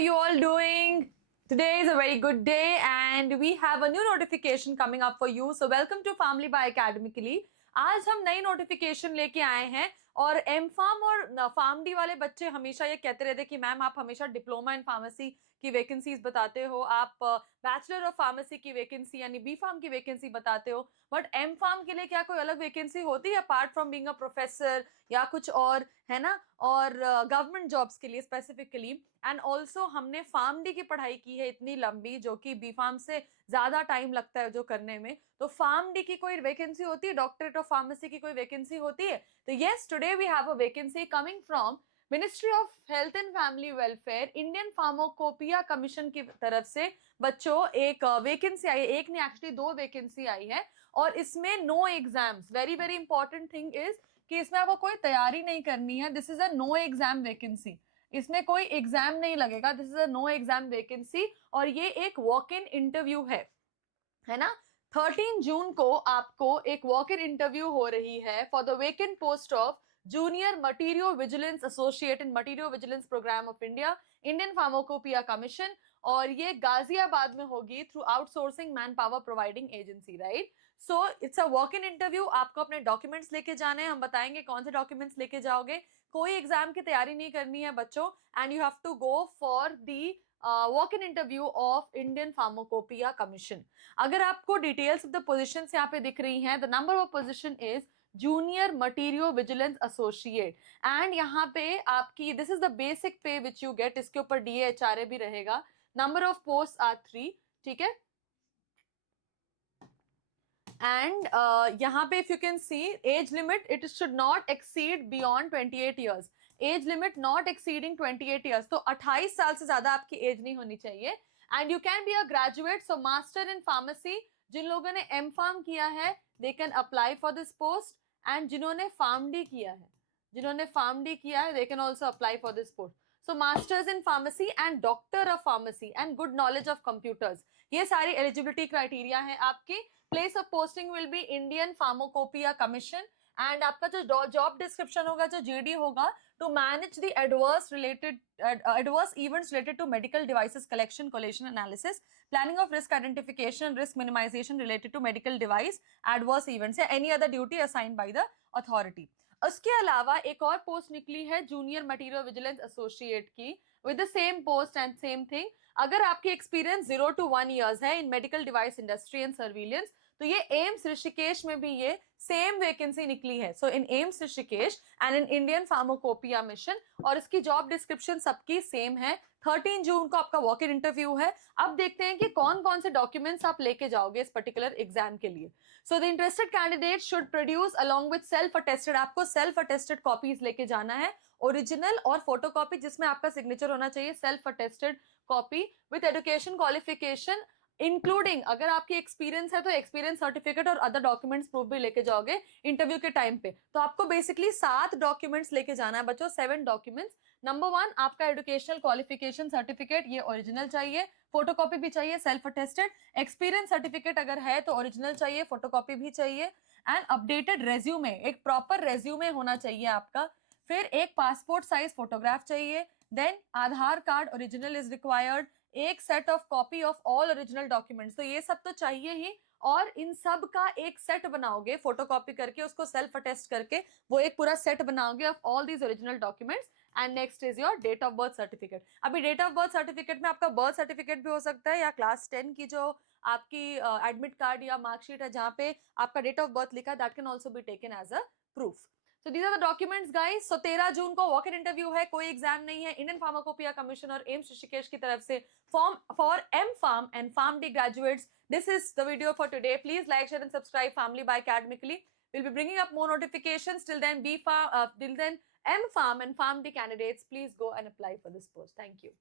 you all doing? Today is a very good day and we have a new notification coming up for you. So welcome to Family by Academically. आज हम नई notification लेके आए हैं और M farm और pharm D वाले बच्चे हमेशा ये कहते रहते कि मैम आप हमेशा डिप्लोमा इन फार्मेसी की वैकेंसीज बताते हो, आप बैचलर ऑफ फार्मेसी की वैकेंसी यानी बी फार्म की वैकेंसी बताते हो, बट एम फार्म के लिए क्या कोई अलग वैकेंसी होती है apart from being a professor या कुछ और, है ना? और गवर्नमेंट जॉब्स के लिए स्पेसिफिकली। एंड ऑल्सो हमने फार्म डी की पढ़ाई की है इतनी लंबी, जो कि बी फार्म से ज्यादा टाइम लगता है जो करने में। तो फार्म डी की कोई वैकेंसी होती है, डॉक्टरेट ऑफ फार्मेसी की कोई वैकेंसी होती है? तो yes, today we have a vacancy coming from ministry of health and family welfare, Indian pharmacopoeia commission की तरफ से बच्चों एक वैकेंसी आई है। एक नहीं, एक्चुअली दो वैकेंसी आई है और इसमें no exams. Very very important thing is कि इसमें आपको कोई तैयारी नहीं करनी है। This is a no exam vacancy, इसमें कोई एग्जाम नहीं लगेगा। This is a no exam vacancy और ये एक वॉक इन इंटरव्यू है ना? 13 जून को आपको एक वॉक इन इंटरव्यू हो रही है for the vacant post of junior materiovigilance associate in materiovigilance programme of India, Indian pharmacopoeia commission. और ये गाजियाबाद में होगी through outsourcing man power providing agency, right? So it's a walk in interview. आपको अपने documents लेके जाने हैं, हम बताएंगे कौन से डॉक्यूमेंट्स लेके जाओगे। कोई एग्जाम की तैयारी नहीं करनी है बच्चों, and you have to go for the walk in interview of Indian pharmacopoeia commission. अगर आपको डिटेल्स ऑफ द पोजिशन यहाँ पे दिख रही हैं, the number of position is junior materiovigilance associate. And यहाँ पे आपकी दिस इज द बेसिक पे विच यू गेट। इसके ऊपर DA भी रहेगा। नंबर ऑफ पोस्ट आर 3, ठीक है? एंड यहाँ पे if you can see age limit, it should not exceed beyond 28 years. Age limit not exceeding 28 years, तो 28 साल से ज्यादा आपकी एज नहीं होनी चाहिए। And you can be a graduate, so master in pharmacy. जिन लोगों ने एम फार्म किया है they can apply for this post, and जिन्होंने फार्म डी किया है they can also apply for this post. So masters in pharmacy and doctor of pharmacy and good knowledge of computers, ये सारी eligibility criteria है आपकी। Place of posting will be Indian pharmacopoeia commission. And आपका जो job description होगा, जो JD होगा, to manage the adverse events related to medical devices collection, collation, analysis, planning of risk identification, risk minimisation related to medical device adverse events या any other duty assigned by the authority. उसके अलावा एक और post निकली है junior material vigilance associate की, with the same post and same thing. अगर आपकी एक्सपीरियंस 0 to 1 ईयर्स है in medical device industry and surveillance, तो ये एम्स ऋषिकेश में भी ये सेम वैकेंसी निकली है। So in AIIMS Rishikesh and in Indian pharmacopoeia mission, और इसकी जॉब डिस्क्रिप्शन सबकी सेम है। 13 जून को आपका वॉक इन इंटरव्यू है। अब देखते हैं कि कौन कौन से डॉक्यूमेंट्स आप लेके जाओगे इस पर्टिकुलर एग्जाम के लिए। So the interested candidate should produce along with self attested, आपको सेल्फ अटेस्टेड कॉपीज लेके जाना है, ओरिजिनल और फोटोकॉपी जिसमें आपका सिग्नेचर होना चाहिए, self attested copy with education qualification including, अगर आपकी एक्सपीरियंस है तो एक्सपीरियंस सर्टिफिकेट और अदर डॉक्यूमेंट्स प्रूफ भी लेके जाओगे इंटरव्यू के टाइम पे। तो आपको बेसिकली 7 डॉक्यूमेंट्स लेके जाना है बच्चों, 7 डॉक्यूमेंट्स। नंबर 1, आपका एजुकेशनल क्वालिफिकेशन सर्टिफिकेट, ये ओरिजिनल चाहिए, फोटोकॉपी भी चाहिए, सेल्फ अटेस्टेड। एक्सपीरियंस सर्टिफिकेट अगर है तो ओरिजिनल चाहिए, फोटोकॉपी भी चाहिए। एंड अपडेटेड रेज्यूमे, एक प्रॉपर रेज्यूमे होना चाहिए आपका। फिर एक पासपोर्ट साइज फोटोग्राफ चाहिए। Then Aadhaar card original is required, एक set of copy of all original documents, तो ये सब तो चाहिए ही। और इन सब का एक सेट बनाओगे फोटोकॉपी करके, उसको सेल्फ अटेस्ट करके वो एक पूरा सेट बनाओगे of all these original documents. And next is your date of birth certificate. अभी डेट ऑफ बर्थ सर्टिफिकेट में आपका बर्थ सर्टिफिकेट भी हो सकता है, या क्लास 10 की जो आपकी एडमिट कार्ड या मार्कशीट है जहाँ पे आपका डेट ऑफ बर्थ लिखा है, that can also be taken as a proof. So these are the documents guys. So 13 जून को वॉक इन इंटरव्यू है, कोई एग्जाम नहीं है। इंडियन फार्माकोपिया कमीशन और एम्स ऋषिकेश की तरफ से form for M pharm and pharm D graduates. This is the video for today. Please like, share and subscribe Family by Academically. We'll be bringing up more notifications. Till then, till then M farm and farm D candidates, please go and apply for this post. Thank you.